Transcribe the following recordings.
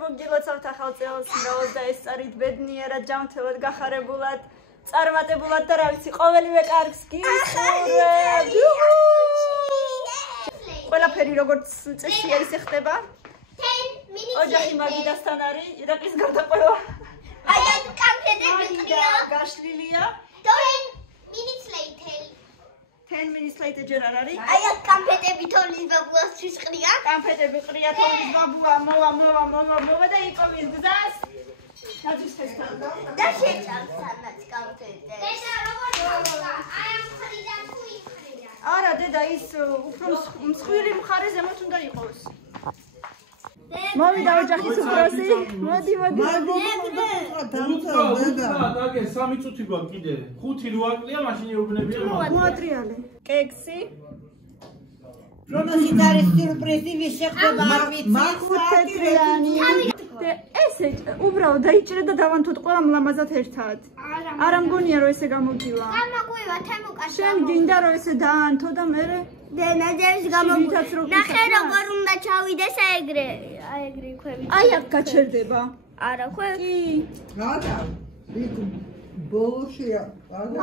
მოგილოცავთ ახალ წელს, მრავალ და ეს წარით ბედნიერად, ჯანმრთელად, გახარებულად, წარმატებულად და რა ვიცი, ყოველივე კარგს გისურვებთ. ყველაფერი როგორც წესია ისე ხდება. ოჯახი მაგიდასთან არის, ირაკლის გარდაყვევა. აი ამ კამფეტები გაშლილია. 10 minutes later ჯერ არ არის. აი ამ კამფეტები თოლის ბაბუას შიშყრია. კამფეტები ყრია თოლის ბაბუა მოვა და იწოვის გზას. ნაძვის ფესთან. და შეჭამს ამაც კამფეტებს. დედა როგორ გახდა? აი ამ ხრიდან თუ იხრია. არა დედა ის უფრო მსხვილი მხარე ზემოთ უნდა იყოს. მოვიდა ოჯახის უფროსი. მოდი. დაგე 3 წუთი გვაქვს კიდე. 5 რო აკლია, მაშინ ეუბნებიან მაგ. მოატრიალე. კექსი. რომელშიც არის სიურპრიზი, ვის შეხება არ ვიცი. მახუთეთრიანი. ესე უბრალოდ დაიჭირე და დავანთოთ ყველა მლამაზად ერთად. არა მგონია რომ ესე გამოვდივა. გამაგვივა თემუკაში. შენ გინდა რომ ესე დაანთო და მე დენაძევის გამოვიდა. ნახე როგორ უნდა ჩავიდეს ეგრე. აი ეგრე ქვევით. აი აქ გაჩერდება. არა ქვევით. კი. გადა. იქ ბოლოში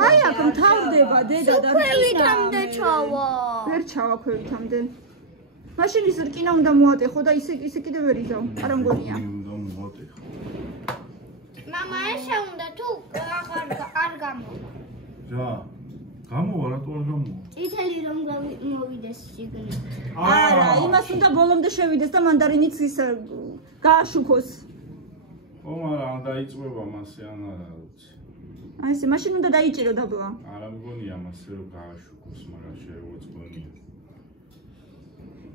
აი აქ მთავრდება დედა და ქვევითამდე ჩავა. ვერ ჩავა ქვევითამდე. მაშინ ის რკინა უნდა მოატეხო და ისე კიდე ვერ იზავ. არა მგონია. უნდა მოატეხო. მამა ესე უნდა თუ არ გამოვა. რა. გამოვა რატო არ გამოვა? წითელი რომ მოვიდეს შიგნით. არა, იმას უნდა ბოლომდე შევიდეს და მანდარინიც ის გააშუქოს. ხო, მაგრამ დაიწვევა მასე ან არა ვიცი. აი ესე მაშინ უნდა დაიჭირო დაბლა. არა მგონია მასე რომ გააშუქოს, მაგრამ შეუძლია.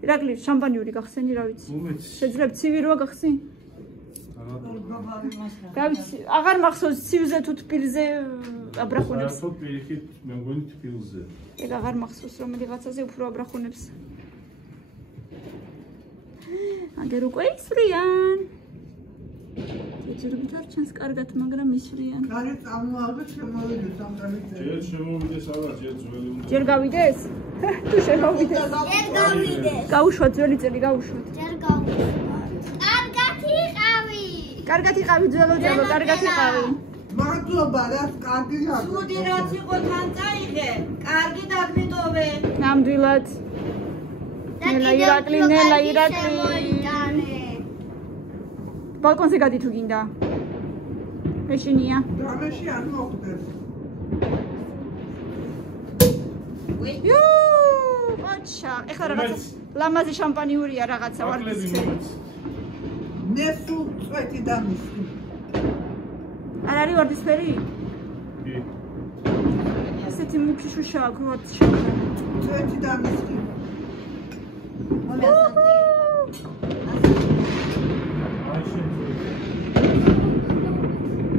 ირაკლი შამპანიური გახსენი რა ვიცი. შეძლებ ცივი როა გახსი? რა ვიცი, აღარ მახსოვს ცივზე თუ თბილზე აბრახუნებს. საერთოდ პირიქით მე მგონი თბილზე. ეგ აღარ მახსოვს რომელიღაცაზე უფრო აბრახუნებს. აგერ უკვე ისვრიან. ეჭირებით არ ჩანს კარგად, მაგრამ ისვრიან. კარი წამოაღე შემოვიდეს ამ წელიწადში. ჯერ შემოვიდეს არა, ჯერ ძველი უნდა. ჯერ გავიდეს? თუ შემოვიდეს. ჯერ გავიდეს. გაუშვათ ძველი წელი გაუშვათ. ჯერ გავიდეს. კარგად იყავი. კარგად იყავი ძველო, კარგად იყავი. მადლობა, რა კარგი გაქვს. სუდი რაც იყო თან წაიღე, კარგი დაგმიტოვე. ნამდვილად. ნელა ირაკლი. ბალკონზე გადი თუ გინდა. ეშინია. დრამაში არ მოხდეს. იუ! აჩა, ეხლა რაღაცა ლამაზი შამპანიურია რაღაცა ვარდის. მე სულ წვეთი დამისვი. არ არის ვარდისფერი? კი. ესეთი მუქი შუშა აქვს ვარდისფერი. წვეთი დამისვი.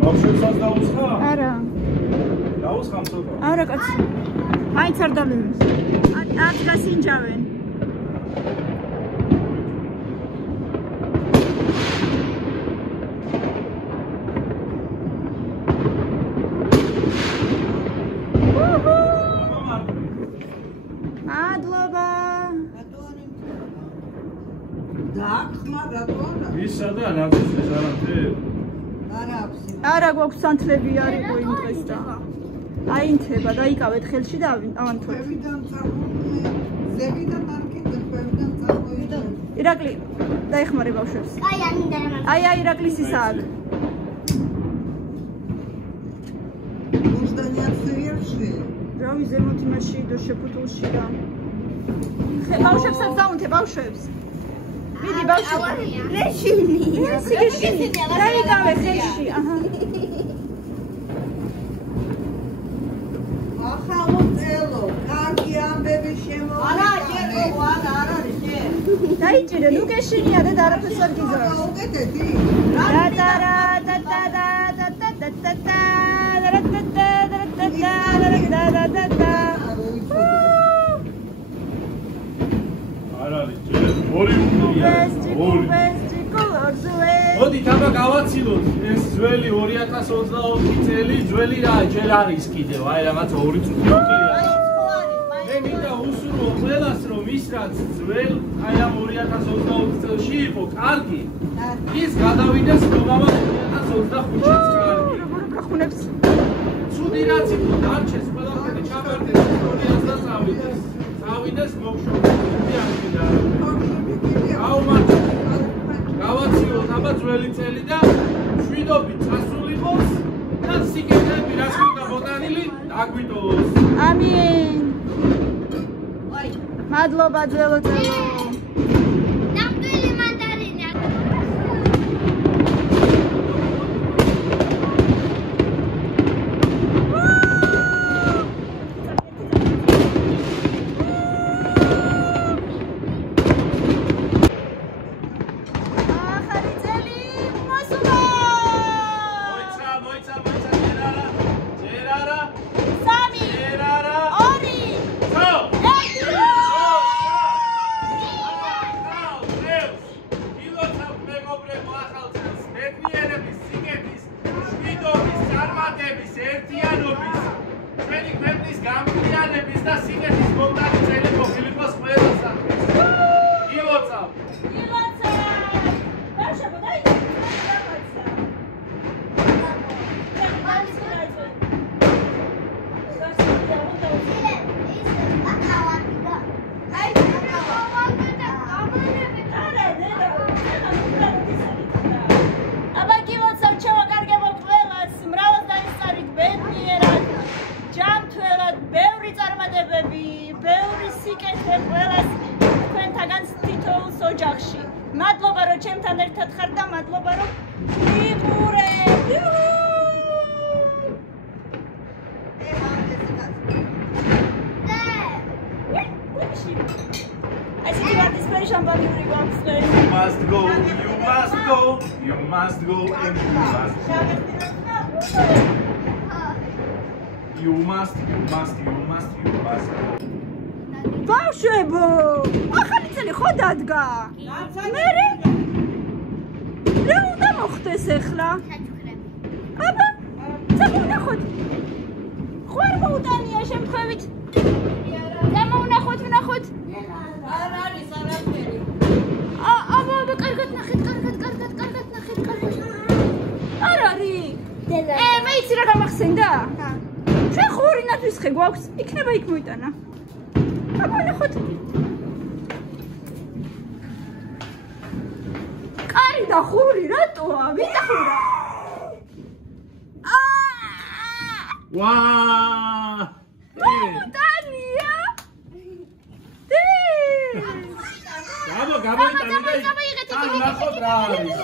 ბავშვებსაც დაუსხა? არა. დაუსხა ცოტა. არა კაცი. მაინც არ დამიმის. აქ გასინჯავენ. მადლობა. დაახმა რატოა? ისა და ნაცის არაფერი. არა აქვს. არა გვაქვს სანთლები არ იყო იმ დღეს და აინთება და იკავეთ ხელში და ავანთოთ. ქვევიდან წამოვიდე. ზევიდან არ კიდე ქვევიდან წამოვიდე. ირაკლი დაეხმარე ბავშვებს. აი ამინდა რა. აი ირაკლის ისა აქ. მოსდანიაცერში. რავი ზემოთ იმაში და შეფუთულში და ბავშვებსაც დაუნთე ბავშვებს. მიდი ბავშვები. რეჟიმი. სიგეში. დაიკავე ხელში. აჰა. ახალო წელო, კარგი ამბები შემოვიდა. არა, ჯერ არ არის ჯერ. დაიჭირე, ნუ გეშინია და არაფერს არ გიზარს. უკეთეთი. არ არის ჯერ ორი უნდა. მოდი თაბა გავაცილოთ ეს ძველი 2024 წელი ძველი რა ჯერ არის კიდევ აი რაღაც 2 წუთი მოკლია. მე მინდა უსურვო ყველას რომ ის რაც ძველ აი ამ 2024 წელში იყო კარგი, ის გადავიდეს მომავალ 2025-ში კარგი. გახუნებს. ცუდი რაც იყო, დარჩეს ყველაფერი ჩაბარდეს ისტორიას და წავიდეს. წავიდეს მოხშობილი აქედან. გავაციოთ აბა ძველი წელი და შვიდობით წასულიყოს და სიკეთები რაც უნდა მოტანილი დაგვიტოვოს. ამინ. მადლობა ძველო წელო. ნამდვილი მანდარინა. ახალი წელი მოსულა. მოიცა ჯერ არა 3 ჯერ არა 2 ხო ბავშვებო, ახალი წელი ხო დადგა? მერე? რა უნდა მოხდეს ახლა? აბა, წამოვნახოთ. ხო არ მოუტანია შემთხვევით? წამოვნახოთ, ვნახოთ. არ არის არაფერი. აბა, კარგად ნახეთ. არ არის. მე იცი რა გამახსენდა? ჩვენ ხური ნათვისხე გვაქვს, იქნება იქ მოიტანა. აბა, ნახოთ. კარი და ხური რატოა? ვინ ხურა? ვაა! ტანია! გამოიტანე და ნახოთ რა არის.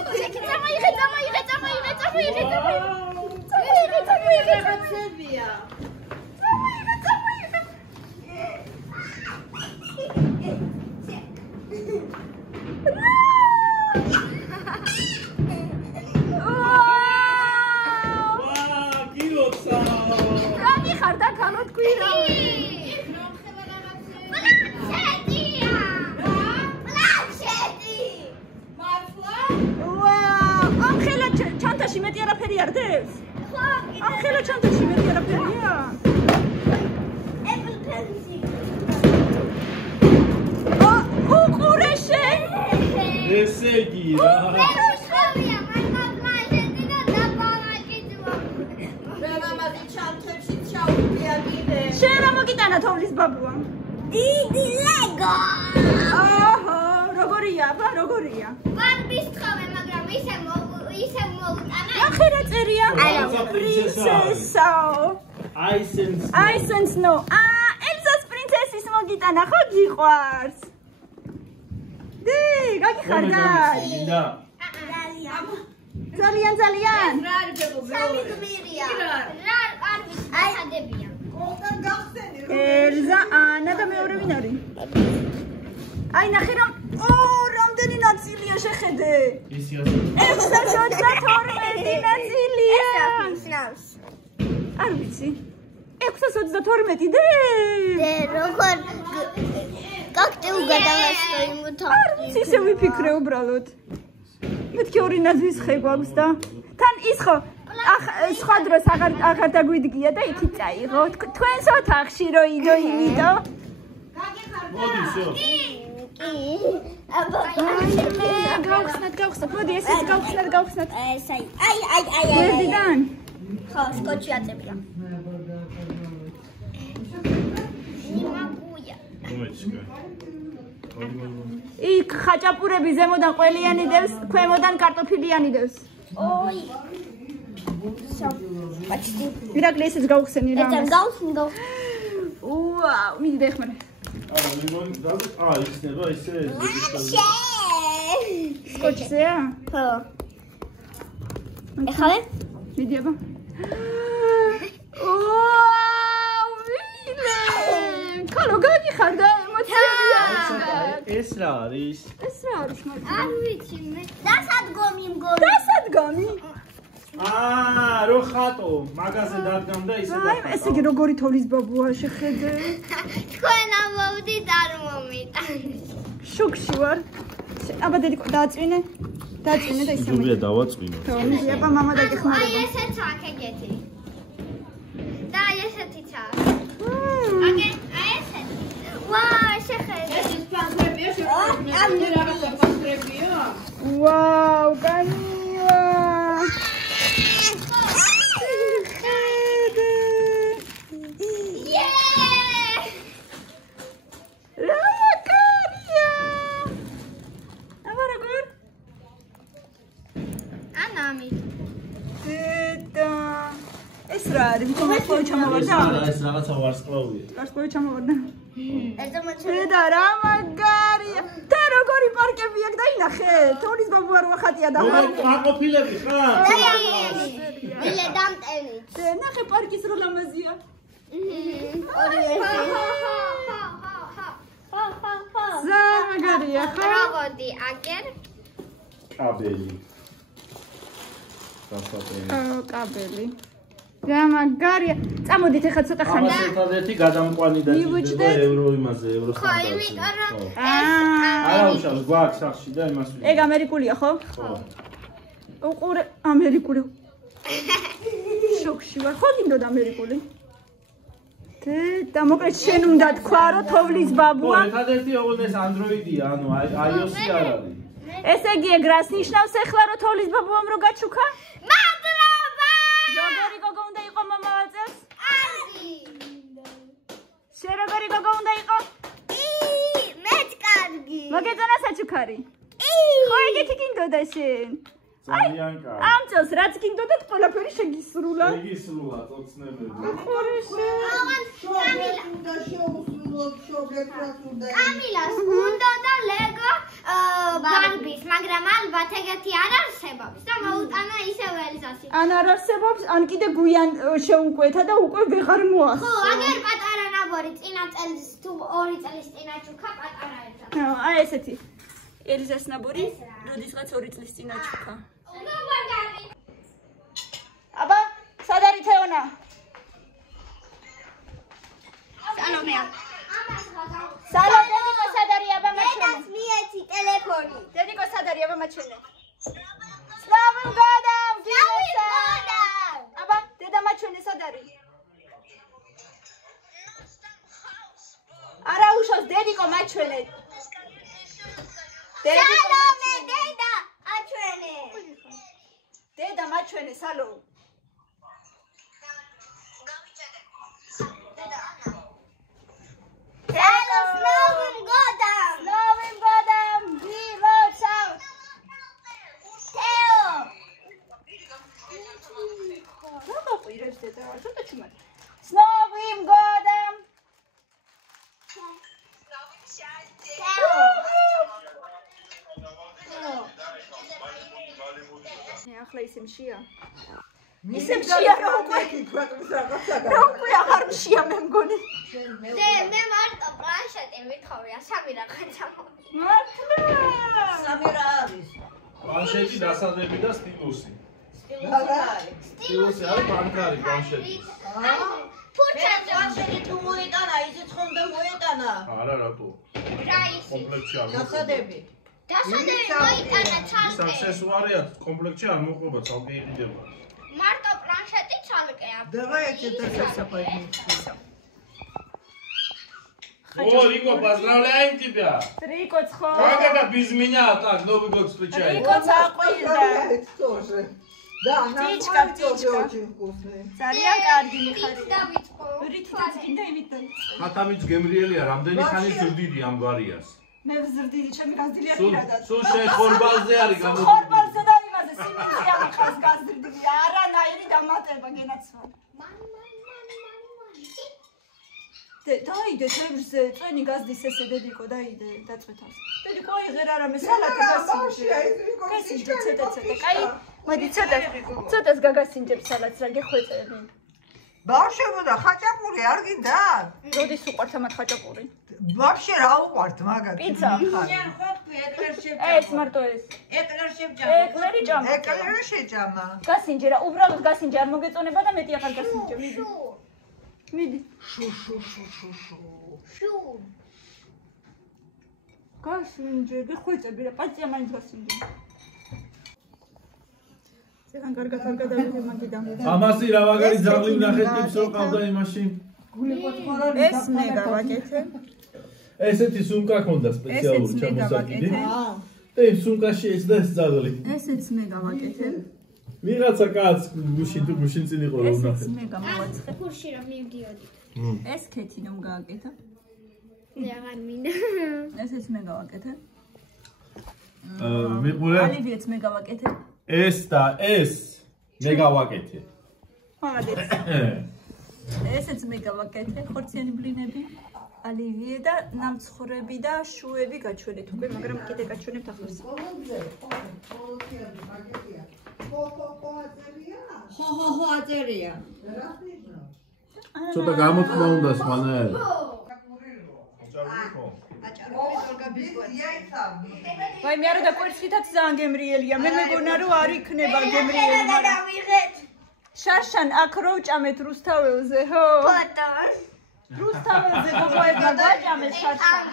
რაღაცებია. მეტი არაფერი არ დევს? ხო. ამ ხელა ჩანთაში მეტი არაფერია? Apple Pencil. უყურეშე? ესე იგი რა. შენ რა მოგიტანა თოვლის ბაბუა? დიდი ლეგო. ოჰო, როგორია, როგორია? ბარბის თხოვე, მაგრამ ისე მოვუტანა. ახლა რა წერია? პრინცესაო. აისენს ნო. ელზას პრინცესის მოგიტანა, ხო გიყვარს? გაგიხარდა? ძალიან. რა არის ბებო? სამი გმირია. რა არის ასადებია. ელზა, ანა და მეორე ვინ არის? აი ნახე რომ რამდენი ნაწილია შეხედე? 632 ნაწილია. არ ვიცი. 632 დე როგორ კაქტეუ გადავასწრო იმუთა. არ ვიცი, ისე ვიფიქრე უბრალოდ. მეთქი ორი ნაზვის ხე გვაქვს და თან ის ხო სხვა დროს აღარ დაგვიდგია და იქით წაიღო. თქვენს ოთახში რო იდო იმიდო. გაგიხარ მოდი, всё. გავხსნათ. მოდი, ეს გავხსნათ. ეს აი. ვერდიდან? ხო, სკოჩი აწებია. იმაგუია. იქ ხაჭაპურები ზემოდან ყველიანი დევს, ქვემოდან კარტოფილიანი დევს. ოი. Почти. ირაკლი ესეც გავხსენი რა. ეს გავხსნი. უაუ, მიდი დახმარე. იხსნება ისე სკოჩზეა? ხო. ეხლა? მიდი აბა. უაუ, მილე! კალო გაგიხარ და ემოციებია. ეს რა არის? ეს რა არის მაგ? არ ვიცი მე. დასადგომი მგონი. დასადგომი? რო ხატო, მაგაზე დადგამდა ისე აი, ესე იგი როგორი თოვლის ბაბუა შეხედე. თქვენ ამოვდით არ მომიტანეთ. შუქში ვარ. აბა დედიკო დააწვინე. დააწვინე და ისე ჯობია დავაწვინო. ხო, მიდი აბა მამა აი დაგეხმარება. ესეც აქ ეგეთი. და აი ესეთიც აქ. აი ესეთი. ვაა, შეხედე. ეს ფანქრებია შეგვიძლია რაღაცა ფანქრებია. ვაუ, განივა. ეს რა არის? ვიქო მასწავლე ჩამოვარდა? ეს რაღაცა ვარსკვლავია. ვარსკვლავი ჩამოვარდა. ეზომაჩვენე. და რა მაგარია. და როგორი პარკები აქვს დაინახე. თოვლის ბაბუა რო ხატია და აყოფილები ხარ? მილე დამტენით. ნახე პარკის რო ლამაზია. ზა მაგარია ხო? რობოდი აგერ. კაბელი. კაბელი. რა მაგარია. წამოდით ახლა ცოტა ხანი. ამას ერთადერთი გადამყვანი და მივუჭდეთ. ევრო იმაზე, ევრო ხო, იმიტომ რომ არა უშავს გვაქვს სახში და იმას ეგ ამერიკულია ხო? ხო. უყურე ამერიკული. შოქში ვარ. ხო გინდოდა ამერიკული? და მოკლედ შენ უნდა თქვა რომ თოვლის ბაბუა. ხო, ერთადერთი ოღონდ ეს Android-ია, ანუ iOS-ი არ არის. ესე იგი ეგ რას ნიშნავს ახლა რომ თოვლის ბაბუამ რო გაჩუქა? მადლობა! როგორი გოგო უნდა იყო მომავალ წელს? აზი. შენ როგორი გოგო უნდა იყო? მეც კარგი. მოგეწონა საჩუქარი? ხო ეგეთი გინდოდა შენ? ძალიან კარგი. ამ წელს რაც გინდოდათ ყველაფერი შეგისრულა. შეგისრულა წოცნებები. კამილას უნდა და ლეგო ბარბის, მაგრამ ალბათ ეგეთი არ არსებობს და მოუტანა ისევ ელზასი. ან არ არსებობს, ან კიდე გვიან შეუკვეთა და უკვე ვეღარ მოას. ხო, აგერ პატარა ნაბორი წინა წელს თუ 2 წლის წინა ჩუქა პატარა ერთად. აი ესეთი. ელზას ნაბორი, როდისღაც 2 წლის წინა ჩუქა. აბა, სად არის თეონა? სალომეა. სალომე, დედიკო სად არის აბა მაჩვენე? დედას მიეცი ტელეფონი. დედიკო სად არის აბა მაჩვენე? სლავი მგოდამ, გიოსა. აბა, დედა მაჩვენე სად არის? არა უშავს, დედიკო მაჩვენე. სალომე, დედა, აჩვენე. დედა მაჩვენე სალო. სალომე მგოდამ. სლავი მგოდამ, გიოსა. თეო. რა მოყვირებს დედა? ცოტა ჩუმად. სლავი მგოდამ. ახლა ისე მშია. ისე მშია რა უკვე. რა უკვე აღარ მშია მე მგონი. მე მარტო პლანშეტი მithოვია, სამი რაღაცა მოვიდა. მართლა. სამი რა არის? პლანშეტი, დასადები და სტილუსი. სტილუსი არის ბანკარი პლანშეტი. ფურჩა პლანშეტი თუ მოიტანა, ისიც ხომ და მოიტანა. არა, რატო? რა ისი? კომპლექტში არ დასადები. დასადები მოიტანა ცალკე. საქსესუარია კომპლექტში არ მოყვება, ცალკე იყიდება. მარტო პლანშეტი ცალკეა. Давай я тебе так сапоги. О, Рико, поздравляем тебя! Рико, цхо! Как это без меня так Новый год встречаете? Рико, цақვილდა! тоже. Да, Птичка, название тоже птичка. очень вкусные. ძალიან კარგი მიხარია. დავიწყო. რითიც გინდა იმით დაიწყო. ხათამიც გემრიელია, რამდენი ხანი ზრდიდი ამ გვარიას. მე ვზრდიდი, ჩემი გაზრდილია პირადად. სულ შენ ხორბალზე არის გამოდიდი. ხორბალზე და იმაზე სიმინძე ამიყავს გაზრდილი. არანაირი დამატება გენაცვალ. დაიდე თებრზე, წვენი გაზდის ესე დედიკო, დაიდე დაწვეთავს. დედიკო აიღერ არამე სალატი გასინჯე. გასინჯე ცოტა. კაი, მოდი ცოტას გაგასინჯებ სალატს რა გეხვეწები. ბავშვებოდა ხაჭაპური არ გინდა? როდის უყვართ ამათ ხაჭაპური? Вообще რა უყვართ მაგათ? პიცა. ეს მარტო ეს. ეკლერი ჭამა. ეკლერი შეჭამა. გასინჯე რა, უბრალოდ გასინჯე, არ მოგეწონება და მეტი ახალ გასინჯე. მიდი. შუ. გასინჯე, გეხვეწები რა, პაცია მაინც გასინჯე. ძალიან კარგად არ გადავიდე მაგიდან. ამასი რა ვაგარი ძაღლი ვნახეთ ტიპს რო ყავდა იმაში. ეს მე გავაკეთე. ესეთი სუმკა ქონდა სპეციალური ჩამოსაკიდი. და იმ სუმკაში ეს და ეს ძაღლი. ესეც მე გავაკეთე. ვიღაცა კაც გუშინ წინ იყო რა ვნახეთ. მე გამოვაცხე. კურსში რომ მივდიოდი. ეს ქეთი რომ გააკეთა. აღარ მინდა. ესეც მე გავაკეთე. მიყურე. ალივიეც მე გავაკეთე. ეს და ეს მე გავაკეთე. მაგადეთ. ესეც მე გავაკეთე, ხორციანი ბლინები, ალივიე და ნამცხრები და შუები გაჩვენეთ უკვე, მაგრამ კიდე გაჩვენებთ ახლოს. ხო, აწერია. ცოტა გამოთქმა უნდა სხვანაირად. ვაი, მე არა და კვერცხითაც ძალიან გემრიელია. მე მეგონა რომ არ იქნება გემრიელი, მაგრამ შარშან აქ რო ვჭამეთ რუსთაველზე, ხო? რუსთაველზე გოგოებმა გაჭამეს შარშან.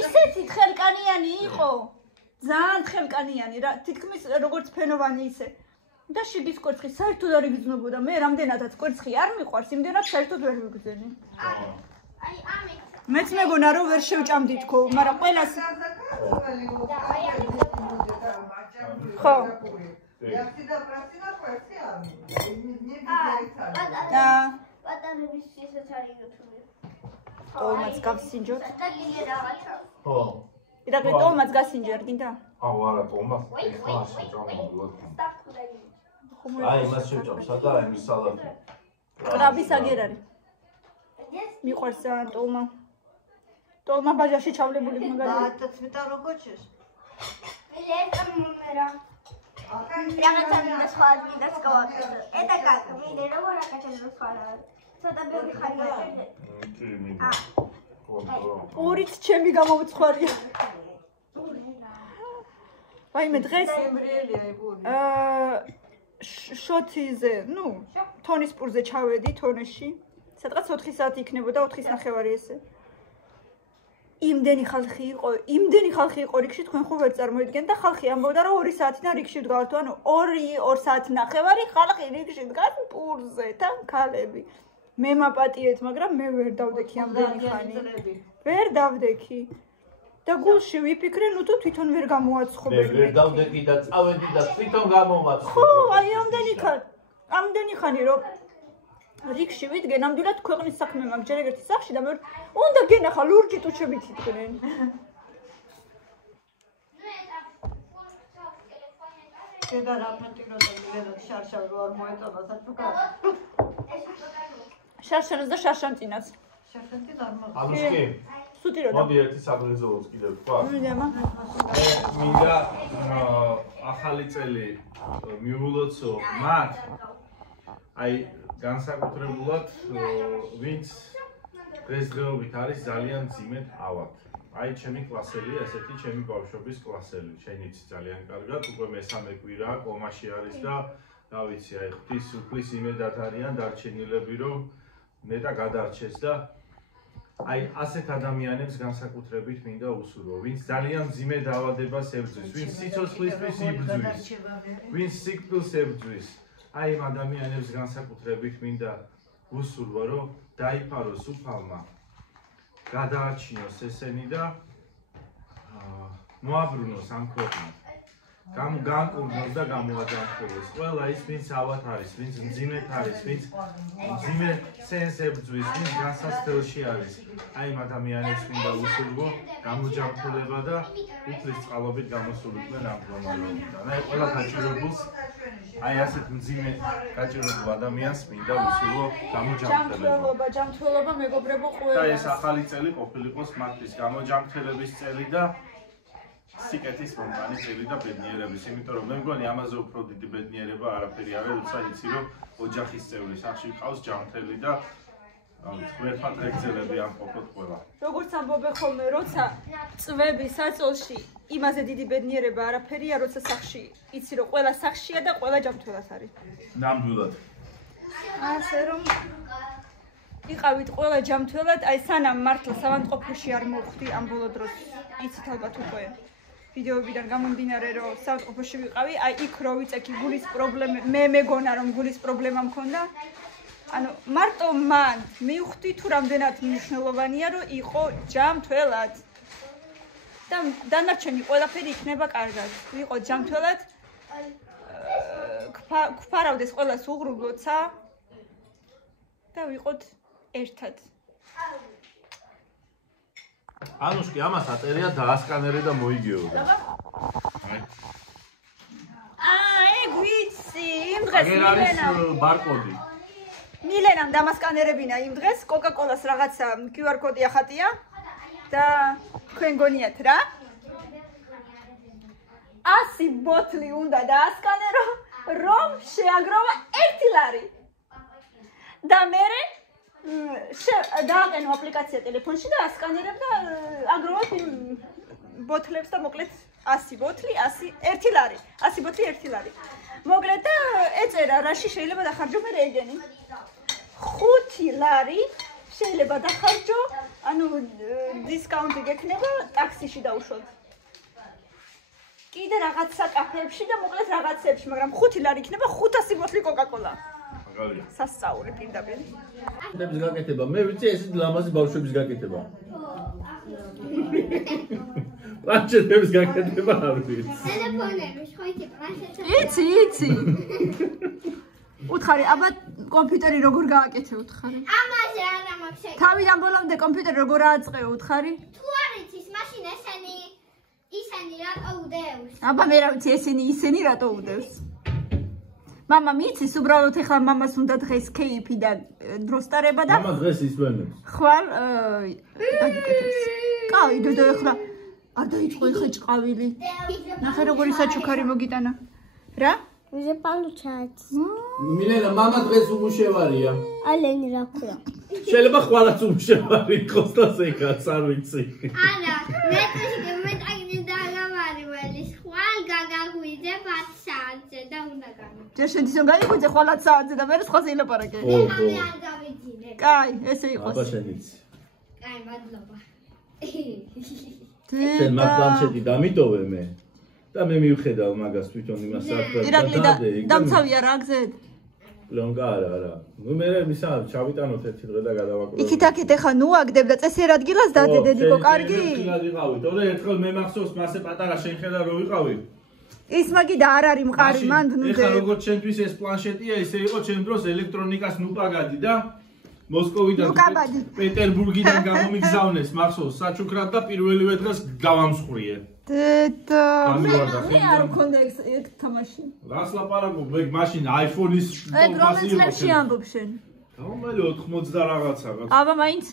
ისეთი თხელკანიანი იყო. ძალიან თხელკანიანი რა, თითქმის როგორც ფენოვანი ისე. და შიგის კვერცხი საერთოდ არ იგრძნობოდა. მე რამდენადაც კვერცხი არ მიყვარს, იმდენად საერთოდ ვერ ვიგრძენი. აი ამით. მეც მეგონა რომ ვერ შევჭამდი თქო, მაგრამ ყველას ხო. და პატარების ისეც არის YouTube-ი. ტოლმაც გავსინჯოთ. და გინდა რაღაცა. ხო. ირაკლი ტოლმაც გასინჯერ გინდა? აუ არა ტომას ეხლა შეჭამებულად. სტაფკუდა. აი მას შეჭამ სადა აი სალატი. კრაბის აგერ არის. მიყვარს ძალიან ტოლმა. ტოლმა ბაჟაში ჩავლებული მაგალითად. Ты сметану хочешь? Лето мумера. Я хочу на склад не сказать. Это как? Мне ровно хочу на склад. Что-то бы хотел. ორიც ჩემი გამოვცხვარია. ვაი მე დღეს შოთიზე, ну, თონისპურზე ჩავედი თონეში. სადღაც 4 საათი იქნებოდა, 4:30 ესე. იმდენი ხალხი იყო რიგში, თქვენ ხო ვერ წარმოიდგენთ და ხალხი ამბობდა რომ 2 საათიდან რიგში ვდგავთ, ანუ 2 საათი ხალხი რიგში დგას პურზე თან ქალები. მე მაპატიეთ, მაგრამ მე ვერ დავდექი ამდენი ხანი. ვერ დავდექი. და გულში ვიფიქრე, ნუ თუ თვითონ ვერ გამოაცხობენ. ვერ დავდექი და წავედი და თვითონ გამოვაცხობ. ხო, აი ამდენი ხანი რომ რიგში ვიდგე, ნამდვილად ქვეყნის საქმე მაქვს ჯერ ერთი სახში და მე უნდა გენახა ლურჯი ტუჩებით იდგნენ. Когда рапнатино და შარშან რო არ მოეწონა სათუკა. შარშანს და შარშანწინაც. შარშანტი არ მოხდა. ალუსკი. სუტი რო და. მოდი ერთი საგრეზოლოს კიდევ თქვა. მინდა. მინდა ახალი წელი მიულოცო მათ. აი განსაკუთრებულად ვინც დღესდღეობით არის ძალიან ძიმედ ავად. აი ჩემი კლასელია, ესეთი ჩემი ბავშვობის კლასელი. შენიც ძალიან კარგად, უკვე მესამე კვირაა კომაში არის და რა ვიცი, აი ღვთის უფლის იმედად არიან დარჩენილები, რომ ნეტა გადარჩეს და აი ასეთ ადამიანებს განსაკუთრებით მინდა უსურვო, ვინც ძალიან ძიმე დაავადებას ებრძვის, ვინც სიცოცხლისთვის იბრძვის, ვინც სიკვდილს ებრძვის. აი ამ ადამიანებს განსაკუთრებით მინდა უსურვო, რომ დაიფაროს უფალმა გადაარჩინოს ესენი და მოაბრუნოს ამ ქვეყნად. განკურნოს და გამოაჯანმრთელოს. ყველა ის, ვინც ავად არის, ვინც მძიმედ არის, ვინც მძიმე სენს ებრძვის, ვინც განსაცდელში არის. აი ამ ადამიანებს მინდა უსურვო გამოჯანმრთელება და უფლის წყალობით გამოსულიყვნენ ამ მდგომარეობიდან. აი ყველა გაჭირებულს, აი ასეთ მძიმე გაჭირებულ ადამიანს მინდა უსურვო გამოჯანმრთელება. ჯანმრთელობა მეგობრებო ყველა. და ეს ახალი წელი ყოფილიყოს მათთვის გამოჯანმრთელების წელი და სიკეთის მომყანი წელი და ბედნიერების, იმიტომ რომ მე მგონი ამაზე უფრო დიდი ბედნიერება არაფერი არ არის, როცა იცი რომ ოჯახის წევრი სახში ყავს ჯანმრთელი და ღმერთთან ეგზელები ამ ყოფოთ ყველა. როგორც ამბობენ ხოლმე, როცა წვები საწოლში, იმაზე დიდი ბედნიერება არაფერია, როცა სახში იცი რომ ყველა სახშია და ყველა ჯანმრთელად არის. ნამდვილად. ასე რომ იყავით ყველა ჯანმრთელად, აი სანამ მართლა სამანტყოფოში არ მოვხვდი ამ ბოლო დროს, იცით ალბათ უკვე ვიდეოებიდან გამომდინარე რომ სამწყობოში ვიყავი, აი იქ რო ვიწექი გულის პრობლემა, მე მეგონა რომ გულის პრობლემა მქონდა. ანუ მარტო მან მივხვდი თუ რამდენად მნიშვნელოვანია რომ იყო ჯანმრთელად. და დანარჩენი ყველაფერი იქნება კარგად. ვიყო ჯანმრთელად. გვფარავდეს ყველას უღრუბლოცა და ვიყოთ ერთად. ანუშკი ამას აწერია დაასკანერე და მოიგეო. ეგ ვიცი, იმ დღეს მილენამ ბარკოდი. მილენამ დამასკანერებინა იმ დღეს კოკა-კოლას რაღაცა QR კოდი ახატია და თქვენ გონიათ რა? 100 ბოთლი უნდა დაასკანერო, რომ შეაგროვა 1 ლარი. და მე დააყენო აპლიკაცია ტელეფონში და ასკანერებ და აგროვებ იმ ბოთლებს და მოკლედ 100 ბოთლი 1 ლარი 100 ბოთლი 1 ლარი მოკლედ და ეწერა რაში შეიძლება დახარჯო მე ეგენი 5 ლარი შეიძლება დახარჯო ანუ დისკაუნტი გექნება ტაქსიში დაუშვოთ კიდე რაღაცა კაფეებში და მოკლედ რაღაცებში მაგრამ 5 ლარი იქნება 500 ბოთლი კოკა-კოლა სასწაული პირდაპირ. დებს გაკეთება. მე ვიცი ეს ლამაზი ბავშვების გაკეთება. პლანშეტების გაკეთება არ ვიცი. ტელეფონები ხო იცი პლანშეტები. იცი. უთხარი, აბა კომპიუტერი როგორ გააკეთე უთხარი? ამაზე არა მაქვს შეკ. თავიდან ბოლომდე კომპიუტერი როგორ ააწყე უთხარი? თუ არ იცის, მაშინ ისინი რატო უდევს? აბა მე რა ვიცი ისინი რატო უდევს? მამა მიცის უბრალოდ ეხლა მამას უნდა დღეს კეიფი და დროს ტარება და მამა დღეს ისვენებს. ხვალ დაგიკეთებს. კაი დედა ეხლა არ დაიწყო ეხლა ჭყავილი. ნახე როგორი საჩუქარი მოგიტანა. რა? ვიზე პალუჩაც. მილენა მამა დღეს უმუშევარია. ალენი რა ქვია? შეიძლება ხვალაც უმუშევარი იყოს და ზეგაც არ ვიცი. არა, მე ტაგინი დაგავარი ველის ხვალ გაგაგვიძე 10 საათზე და უნდა გამი. ჯერ შედის რომ გაიგვიძე ხვალაც საათზე და მე სხვა შეილაპარაკე. მე არ გავიძინე. კაი, ესე იყოს. აბა შენიც. კაი, მადლობა. შენ მაგ პლანშეტი დამიტოვე მე. და მე მივხედავ მაგას თვითონ იმას საერთოდ ირაკლი და დამცავია რა გზედ? პლონკა არა. ნუ მე მისა ჩავიტანოთ ერთი დღე და გადავაკვროთ. იქით-აქეთ ეხა ნუაგდებ და წესიერ ადგილას დადე დედიკო კარგი? ხილად ვიყავით. ორე ერთხელ მე მახსოვს მასე პატარა შენ ხედა რო ვიყავით. ის მაგი და არ არის მყარი მან ნუდე. ეხლა როგორც ჩვენთვის ეს პლანშეტია, ისე იყო ჩვენ დროს ელექტრონიკას ნუპაგადი და მოსკოვიდან პეტერბურგიდან გამომიგზავნეს მახსოვს საჩუქრად და პირველივე დღეს გავამსხვრიე. დედა მე არ მქონდა ეგ თამაში. რას ლაპარაკობ, ეგ მაშინ iPhone-ის ეგ რომელ წლებში ამბობ შენ? რომელი 80 და რაღაცა. აბა მაინც?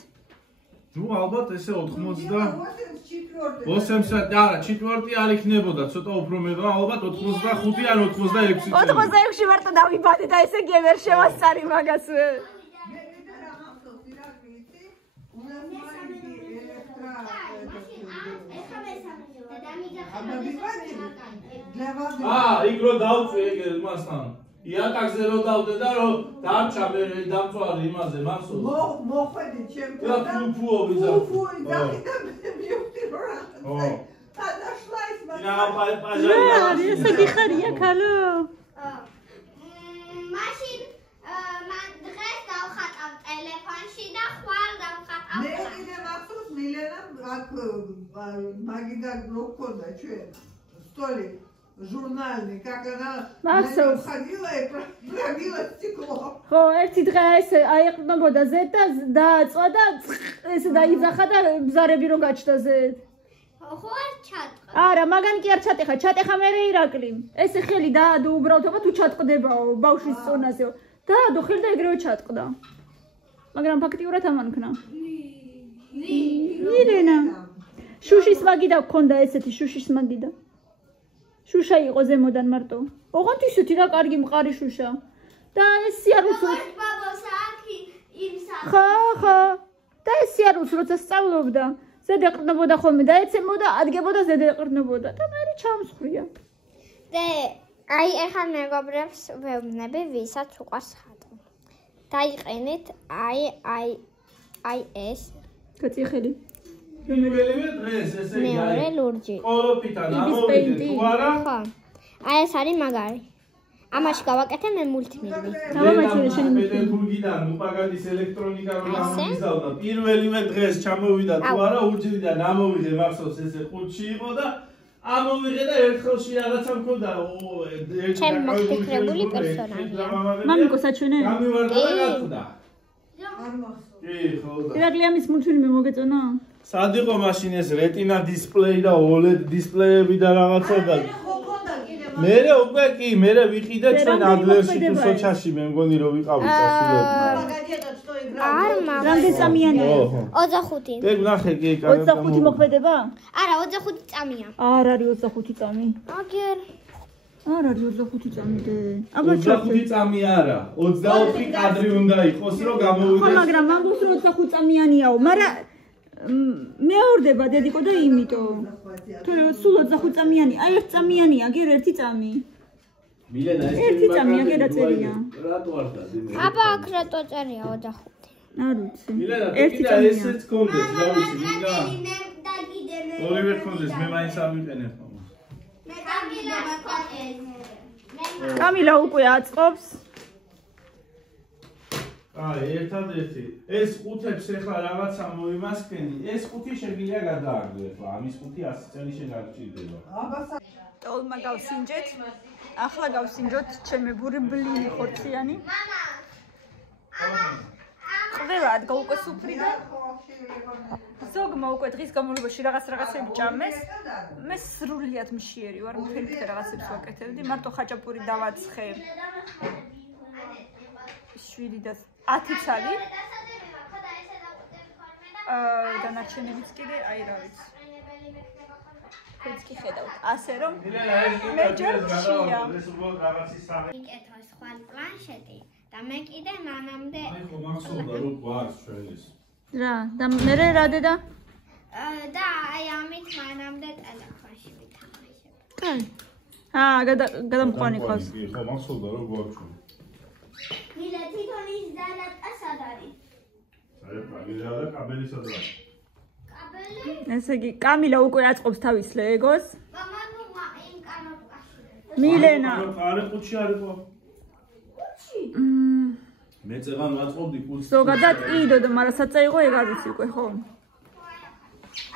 ნუ ალბათ ესე 80 და არა, ჩიტვორტი არ იქნებოდა, ცოტა უფრო მეტო, ალბათ 85 ან 86 წელი. 86-ში მარტო დავიბადე და ესე იგი ვერ შევასწარი მაგას. იქ რო დავწვი ეგ მასთან. იატაკზე რო დავდე და რო დარჩა მე დამწვარი იმაზე მახსოვს. მოხვედი ჩემთან. და ფუფუო ვიზა. ფუფუო და მივხვდი რა. დაშლა ის მაგ. ნა პაჟარი. ესე გიხარია ქალო. მაშინ მან დღეს დავხატავ ტელეფონში და ხვალ დავხატავ. მე კიდე მახსოვს მე აქ მაგიდან რო გქონდა ჩვენ სტოლი ჟურნალი კაკანა მახსოვს. პრაგილა სტიკლო ხო, ერთი დღე ეს აიყრდნობოდა ზედ და დააწვა და ეს დაიძახა და ბზარები რო გაჩნდა ზედ. ხო არ ჩატყა. არა, მაგან კი არ ჩატეხა, ჩატეხა მერე ირაკლი. ესე ხელი დაადო უბრალოდ თუ ჩატყდებაო ბავშვის წონაზეო. დაადო ხელი და ეგრევე ჩატყდა. მაგრამ ფაქტიურად ამანქნა. მილენა. შუშის მაგიდა გქონდა ესეთი შუშის მაგიდა. შუშა იყო ზემოდან მარტო. ოღონდ ისეთი რა კარგი მყარი შუშა. და ეს სიარულს ბაბოს აქი იმსა. ხო. და ეს სიარულს როცა სწავლობდა, ზედ ეყრდნობოდა ხოლმე და ეცემოდა, ადგებოდა ზედ ეყრდნობოდა და მერე ჩამსხვრია. და აი ეხლა მეგობრებს ვეუბნები, ვისაც უყვარს ხატვა. დაიყენეთ აი ეს გაწიხელი. პირველივე დღეს ესე მეორე ლურჯი. ყოლოფიდან ამოვიდე თუ არა ხო. აი ეს არის მაგარი. ამაში გავაკეთე მე მულტიმედია. დავამაჩვენე შენი პეტერბურგიდან უპაგადის ელექტრონიკა რომ გამიზავდა პირველივე დღეს ჩამოვიდა თუ არა უჯრიდან ამოვიდე მახსოვს ესე ხუთში იყო და ამოვიღე და ერთხელში რაღაცა მქონდა ჩემი მოხდიქრებული პერსონაჟია. მამიკო საჩვენე? გამივარდა და გახდა არ მახსოვს კი ხო და ირაკლი ამის მულტფილმი მოგეწონა? სად იყო მაშინ ეს რეტინა დისპლეი და OLED დისპლეები და რაღაცა და მერე უკვე კი მერე ვიყიდე ჩვენ ადლერში თუ სოჩაში მე მგონი რომ ვიყავით ასულები არ მაგარი. რამდენი წამიანია? 25. ეგ ნახე კი 25 მოქმედება? არა, 25 წამია. არ არის 25 წამი. აგერ. არ არის 25 წამი დე. აბა 25 წამი არა 24 კადრი უნდა იყოს რომ ხო, გამოვიდეს მაგრამ ამბობს რომ 25 წამიანიაო, მაგრამ მეორდება დედიკო და იმიტომ. თუ სულ 25 წამიანი, აი 1 წამიანი აგერ 1 წამი. მილენა ეს ერთი წამი აგერა წერია. რატო არ დადი მე აბა აქ რატო წერია 25? არ ვიცი. მილენა ერთი კიდე წამია. ესეც კონდეს გავიცი მინდა და კიდე მე. ორივე კონდეს მე მაინც ავიყენებ ამას მე გამიგდა მაქონე. კამილა უკვე აწყობს. აი ერთადერთი ეს ყუთებს ეხლა რაღაცა მოიმასქენი ეს ყუთი შეგვიძლია გადააგდო ეხლა ამის ყუთი 100 წელი შეგარჩიდება ტოლმა გავსინჯეთ. ახლა გავსინჯოთ ჩემი ბურბლინი ხორციანი. ყველა ადგა უკვე სუფრიდან. ზოგმა უკვე დღის განმავლობაში რაღაცები ჭამეს. მე სრულიად მშიერი ვარ, მთელი დღე რაღაცებს ვაკეთებდი. მარტო ხაჭაპური დავაცხე. 7 და 10 ცალი. დანარჩენებიც კიდე, აი რა ვიცი. ეს კი ხედავთ, ასე რომ მე ჯერ მშია. ეს უბრალოდ რაღაცის სამე მიკეთო სხვა პლანშეტი და მე კიდე მანამდე აი ხო მახსოვდა რომ გვაქვს ჩვენის რა, და მე რა დედა? და აი ამით მანამდე ტელეფონში ვითამაშებ. კაი. გადამყვანი ყავს. კი ხო მახსოვდა რომ გვაქვს ჩვენ მილე თვითონ ის დანატა სად არის? საერთოდ და კაბელი სადაა კაბელი? ესე იგი, კამილა უკვე აწყობს თავის ლეგოს. მამა ნუ იმ კანოპკაში. მილენა. არე ყუთში არისო მე წეღან ვაწყობდი ყუთს ზოგადად იდოდ, მაგრამ საწაიღო ეგ არ ვიცი უკვე, ხო?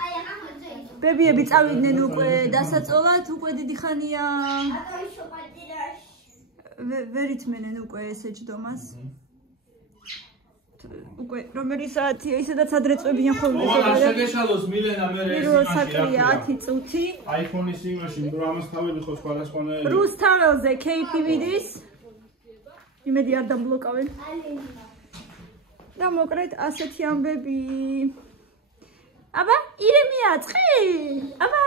აი ახლა მოძე. ბებიები წავიდნენ უკვე დასაწოლად, უკვე დიდი ხანია. ატოი შოპატირაში. ვერ ითმენენ უკვე ესე ჯდომას. უკვე რომელი საათია, ისედაც ადრე წვებიან ხოლმე ოღონდ არ ზოგადად. შეგეშალოს მილენა მე ეს პირველ საქმეა 10 წუთი. აიფონის იმაში პროგრამას თავები ხო სხვადასხვანაირი რუსთაველზე KPVD-ს. იმედი არ დამბლოკავენ. და მოკლედ ასეთი ამბები. აბა, ირემი აწყი? აბა.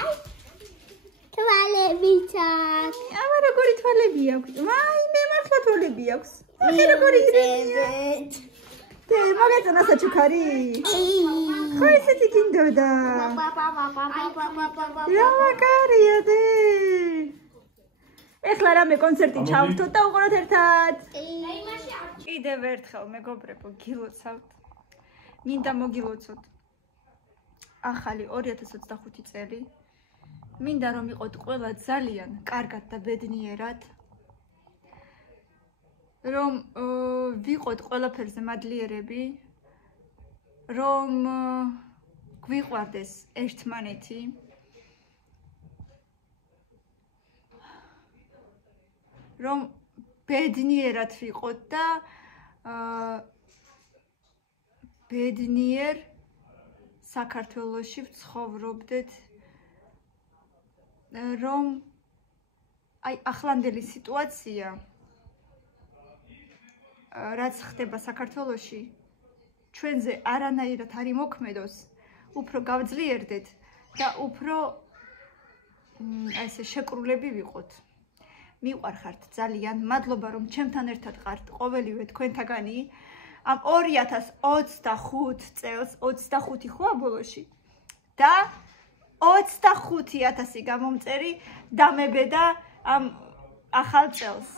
აი. თვალებიცაც. აბა, როგორი თვალები აქვს? ვაი, მე მართლა თვალები აქვს. ახლა როგორი ირემია? მოგეწონა საჩუქარი? ხო ესეთი გინდოდა. რა მაგარია დე. ეხლა რამე კონცერტი ჩავთოთ და უყუროთ ერთად. კიდევ ერთხელ მეგობრებო, გილოცავთ. მინდა მოგილოცოთ. ახალი 2025 წელი. მინდა რომ იყოთ ყველა ძალიან კარგად და ბედნიერად. რომ ვიყოთ ყველაფერზე მადლიერები. რომ გვიყვარდეს ერთმანეთი. რომ ბედნიერად ვიყოთ და ბედნიერ საქართველოში ვცხოვრობდეთ, რომ აი ახლანდელი სიტუაცია რაც ხდება საქართველოში ჩვენზე არანაირად არ იმოქმედოს, უფრო გავძლიერდეთ და უფრო ესე შეკრულები ვიყოთ. მიყვარხართ ძალიან, მადლობა რომ ჩემთან ერთად ხართ ყოველივე თქვენთაგანი. ამ 2025 წელს 25 ხოა ბოლოში და 25000 გამომწერი დამებედა ამ ახალ წელს.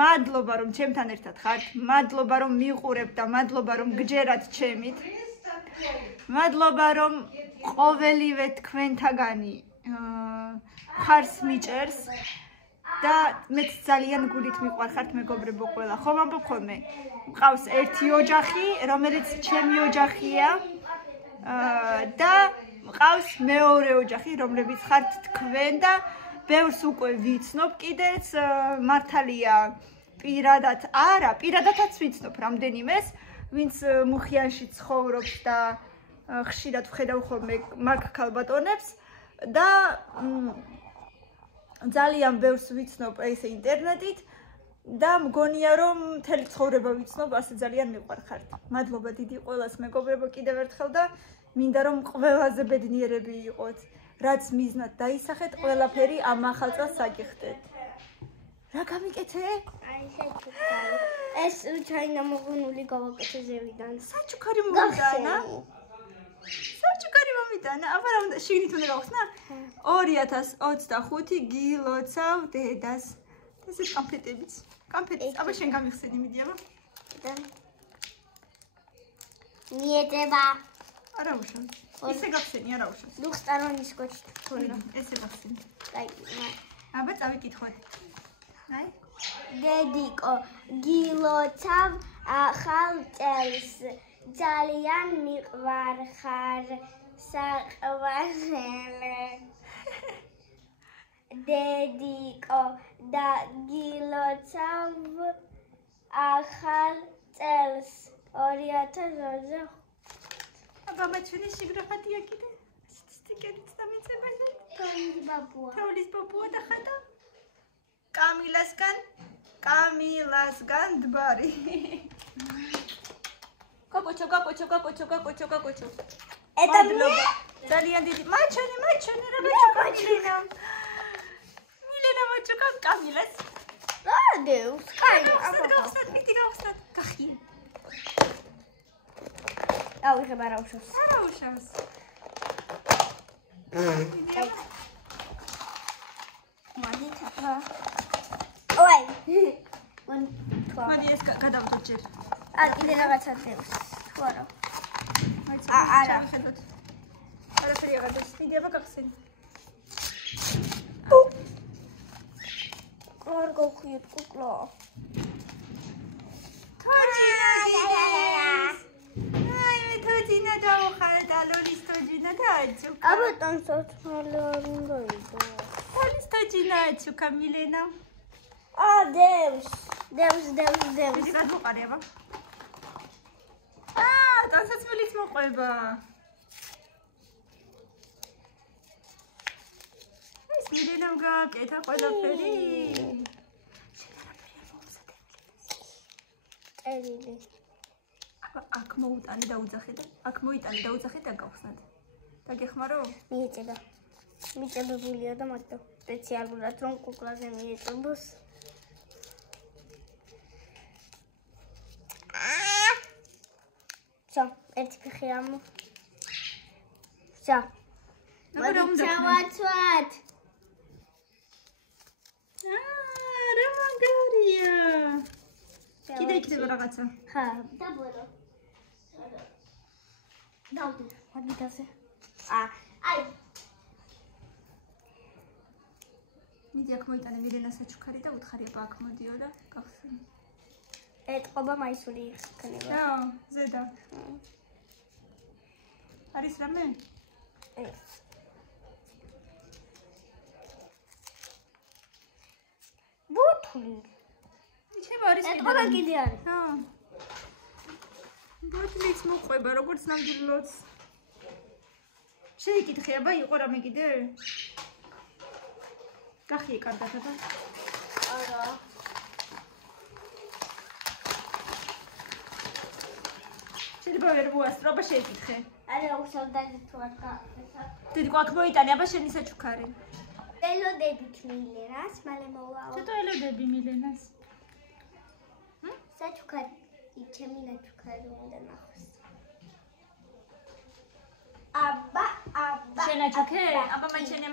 მადლობა რომ ჩემთან ერთად ხართ, მადლობა რომ მიყურებთ და მადლობა რომ გჯერათ ჩემით. მადლობა რომ ყოველივე თქვენთაგანი ხარს მიჭერს და მეც ძალიან გულით მიყვარხართ მეგობრებო ყველა. ხომ ამბობ ხოლმე, მყავს ერთი ოჯახი, რომელიც ჩემი ოჯახია და მყავს მეორე ოჯახი, რომლებიც ხართ თქვენ და ბევრს უკვე ვიცნობ კიდეც, მართალია პირადად არა, პირადადაც ვიცნობ რამდენიმეს, ვინც მუხიანში ცხოვრობს და ხშირად ვხედავ ხოლმე მაგ ქალბატონებს და ძალიან ბევრს ვიცნობ ესე ინტერნეტით და მგონია რომ მთელი ცხოვრება ვიცნობ, ასე ძალიან მიყვარხართ. მადლობა დიდი ყველას მეგობრებო კიდევ ერთხელ და მინდა რომ ყველაზე ბედნიერები იყოთ. რაც მიზნად დაისახეთ, ყველაფერი ამ ახალ წელს აგიხდეთ. რა გამიკეთე? აი შეჭუქარი. ეს ჩაინა მოღუნული გავაკეთე ზევიდან. საჩუქარი მომიტანა? საჩუქარი მომიტანა? აბა რა უნდა შიგნით უნდა გავხსნა? 2025 გილოცავ დედას. ეს კონფეტებიც. კონფეტი. აბა შენ გამიხსენი მიდი აბა. მიედება. არა უშავს. ისე გახსენი, არა უშავს. ლუხსტარონის კოჩი თქონა. ესე გახსენი. აი, აბა წავიკითხოთ. აი. დედიკო, გილოცავ ახალ წელს. ძალიან მიყვარხარ საყვარელე. დედიკო და გილოცავ ახალ წელს 2020. აბა მაჩვენი შიგრაფატია კიდე. სტიკერიც დამიწებაზე. თოვლის ბაბუა. თოვლის ბაბუა და ხატა. კამილასგან დბარი. გაკოჩო. ეტაბლობა. ძალიან დიდი. მაჩვენი რა გაჩუქა მილენა. მილენა მაჩუქა კამილას. დეუს, კაი, გავხსნათ, მიდი გავხსნათ. გახი. ავიღებ არა უშავს. არა უშავს. მადით. ой. მანი ეს გადავდო ჯერ. კიდე რაღაცა დევს. თუ არა. არა. არაფერი აღარ დიდი აბა გახსენი. არ გავხიეთ კუკლო. თოჯინა დიდეს. აი მე თოჯინა დავხარ და ლოლის თოჯინა დააჩუქა. აბა ტანსოთ მალე არ უნდა იყო. ლოლის თოჯინა აჩუქა მილენა. დევს. დიდი გადმოყარი აბა. ტანსაცმელიც მოყვება. ეს მილენამ გააკეთა ყველაფერი. წერილი. აქ მოუტანე და უძახე და აქ მოიტანე და უძახე და გავხსნათ. დაგეხმარო? მიეწედა. მიჭებებულია და მარტო სპეციალურად რომ კუკლაზე მიეწებოს. Все, ერთი ფეხი ამო. Все. რა უნდა ჩავაცვათ. რა მაგარია. კიდე იქნება რაღაცა. ხა, დაბორო. დავდე, მაგიტაზე. აი. მიდი აქ მოიტანე მილენა საჩუქარი და უთხარი აბა აქ მოდიო და გავხსენი. ეტყობა მაისური იქნება. რა, ზედა. არის რამე? ბუთლი. იჩება არის ეთყობა კიდე არის. ჰა. ბუთლიც მოყვება როგორც ნამდვილად. შეიკითხე, აბა იყო რამე კიდე? გახიე კარგად აბა. არა. შეიძლება ვერ მოასწრო, აბა შეიკითხე. არა უსალდაძე თუ არ დიდი კვაკ მოიტანე, აბა შენი საჩუქარი. ელოდებით მილენას, მალე მოვაო. ცოტა ელოდები მილენას. საჩუქარი, ჩემი საჩუქარი უნდა ნახოს. აბა. შენაჩუქე? აბა მაჩენე,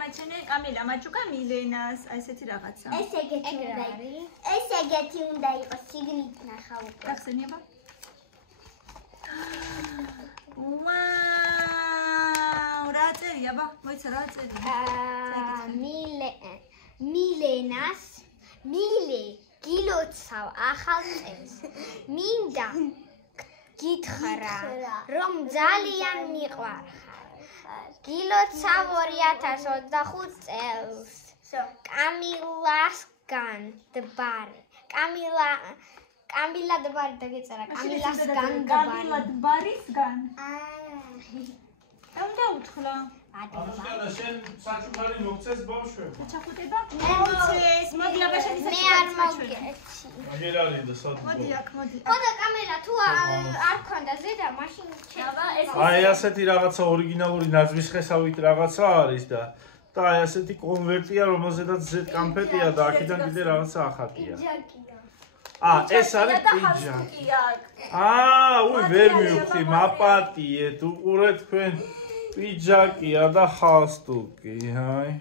კამილა, მაჩუკა მილენას, აი ესეთი რაღაცა. ეს ეგეთი უნდა იყოს, სიგნით ნახა უკვე. გახსენი აბა? ვაუ, რა წერია, აბა, მოიცა რა წერია? მილენას, გილოცავ ახალ წელს. მინდა გითხრა, რომ ძალიან მიყვარხარ. გილოცავ 2025 წელს. კამილასგან დბარი. კამილა დბარი დაგეწერა. კამილასგან დბარი. კამილა დბარისგან? უნდა უთხრა. ამისკანა შენ საჩუქარი მოგცეს ბავშვებო. ჩახუტება? მოგცეს. მოდი აბა შენი მე არ მოგეცი. აგერალი და სად. მოდი აქ, მოდი. ხოდა კამერა თუ არ ქონდა ზედა, მაშინ აბა ეს აი ასეთი რაღაცა ორიგინალური ნაძვის ხესავით რაღაცა არის და აი ასეთი კონვერტია, რომელზედაც Z კამფეტია და აქედან კიდე რაღაცა ახატია. ეს არის პიჯაკი. უი ვერ მივხვდი, მაპატიეთ, უყურეთ თქვენ პიჯაკია და ხალსტუკი, აი.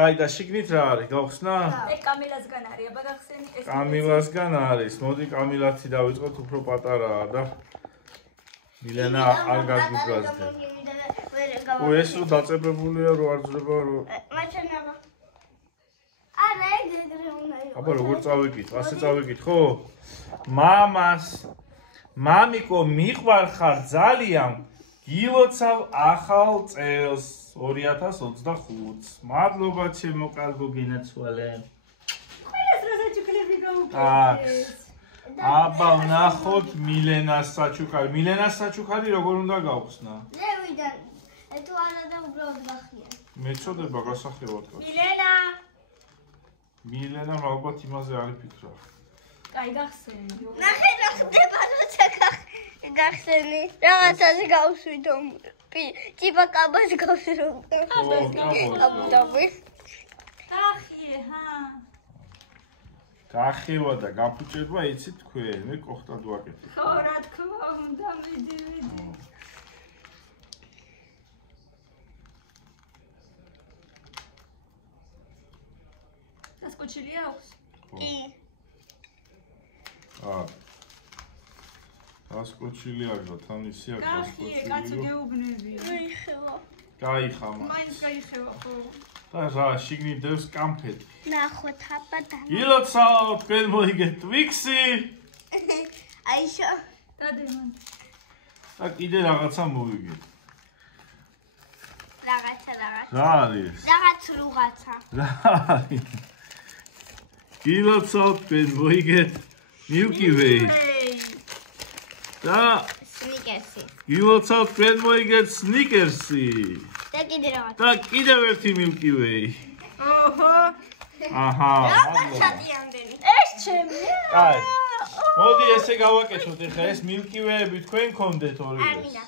აი და შიგნით რა არის, გავხსნა? ეს კამილასგან არის, აბა გახსენი ეს. კამილასგან არის. მოდი კამილათი დავიწყოთ, უფრო პატარაა და მილენა არ გაგუბრაზდება. ეს რო დაწებებულია, რო არ ძრება, რო მაჩენაბა. არა, ეგრე უნდა იყოს. აბა როგორ წავიკით? ასე წავიკით, ხო? მამიკო მიყვარხარ ძალიან. გილოცავ ახალ წელს 2025. მადლობა ჩემო კარგო გინაცვალე. ეს რა საჩუქრები გაუკეთეს. აბა ნახოთ მილენას საჩუქარი. მილენას საჩუქარი როგორ უნდა გავხსნა? ლევიდან თუ არა და უბრალოდ გახია. მეწოდება გასახელოთ. მილენა ალბათ იმაზე არ იფიქრა. კაი გახსენი. ნახე რა ხდება, როცა გახსენი. რაღაცაზე გავშვიდო. ტიპა კაბას გავშვიდო. აბუდაბი. გახიე, ჰა. გახევა და გაფუჭება იცით თქვენ, მე კოხტად ვაკეთებ. ხო, რა თქმა უნდა, მიდი. გასკოჩილი აქვს? კი. გასკოჩილი აქვს და თან ისია გახიე, კაცო გეუბნები. ვიხევა. გაიხამა. მაინც გაიხევა, ხო. და რა, შიგნით დევს კამფეტი. ნახოთ აბა და. გილოცავ, თქვენ მოიგეთ Twix-ი. აიშა. დადემან. და კიდე რაღაცა მოვიგეთ. რაღაცა. რა არის? რაღაც რუღაცა. რა არის? გილოცავ, თქვენ მოიგეთ Milky Way. და სნიკერსი. გილოცავ, თქვენ მოიგეთ Snickers-ი. და კიდე რაღაც. და კიდევ ერთი Milky Way. ოჰო. აჰა. ჩატიამდენი. ეს ჩემია. აი. მოდი ესე გავაკეთოთ ახლა ეს Milky Way-ები თქვენ გქონდეთ ორივეს. ამინა.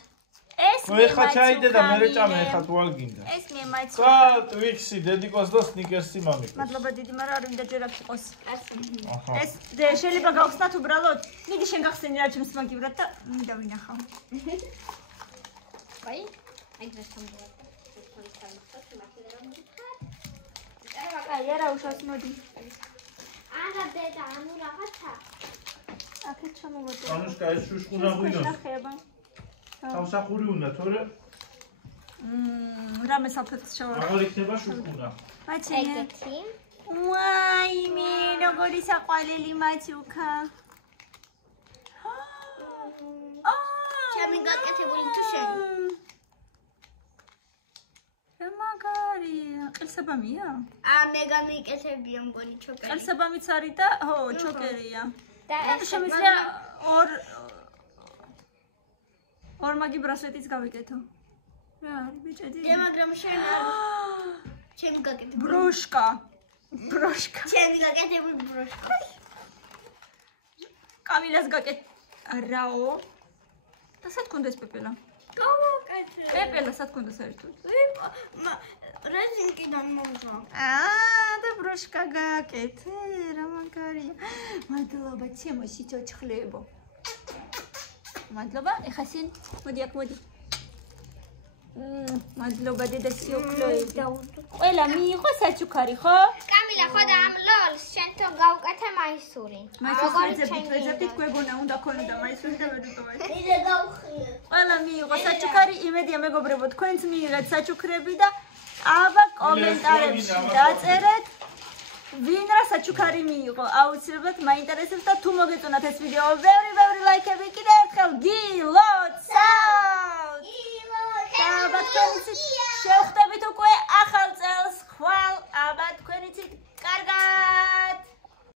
ეს ნუ ეხლა ჩაიდე და მე წამე ეხლა თუ არ გინდა. ეს მე მაიცა. და Twix-ი, დედიკოს და Snickers-ი მამიკოს. მადლობა დიდი, მაგრამ არ მინდა ჯერ აქ იყოს. აჰა. ეს შეიძლება გავხსნათ უბრალოდ. მიდი შენ გახსენი რა ჩემს მაგივრად და მინდა ვინახავ. აი, აი დასამბულად. აი, არა უშავს მოდი. არა დედა, ანუ რაღაცა. აქეთ ჩამოვადი. ანუშკა ეს შუშკუნა ღვინოს. ნახება. სამსახური უნდა თორე რამე საფეთქს შევარ. აღარ იქნება შუშკუნა. მაჩენე. ეგეთი. ვაი, მე როგორი საყვარელი მაჩუკა. ჩემი გაკეთებული თუ შენი? რა მაგარია. ყელსაბამია? მე გამიკეთებია მგონი ჩოკერი. ყელსაბამიც არის და ო, ჩოკერია. და შემიძლია ორ მაგი ბრასლეტიც გავიკეთო. რა არის ბიჭედი? მაგრამ შენ ჩემი გაკეთებული. ბროშკა. ჩემი გაკეთებული ბროშკა. კამილას გაკეთ. რაო? და სად გქონდა ეს პეპელა? გავაკეთე. პეპელა სად გქონდა საერთოდ? რეზინკიდან მოვზვა. და ბროშკა გაკეთე, რა მაგარია. მადლობა, ჩემო სიცოცხლებო. მადლობა, ეხა შენ მოდი აქ მოდი. მადლობა დედა სიოკლოები. ყველა მიიღო საჩუქარი, ხო? კამილა, ხო და ამ ლოლს შენთან გავუკეთე მაისური. ვეძებდით გვეგონა უნდა ქონოდა მაისური და ვერ უკვე მაისური. იდე გავხიე. ყველა მიიღო საჩუქარი, იმედია მეგობრებო, თქვენც მიიღეთ საჩუქრები და აბა კომენტარებში დაწერეთ ვინ რა საჩუქარი მიიღო. აუცილებლად მაინტერესებს და თუ მოგეწონათ ეს ვიდეო, ბევრი ლაიქები კიდევ ერთხელ გილოცავთ. აბა თქვენიც შევხვდებით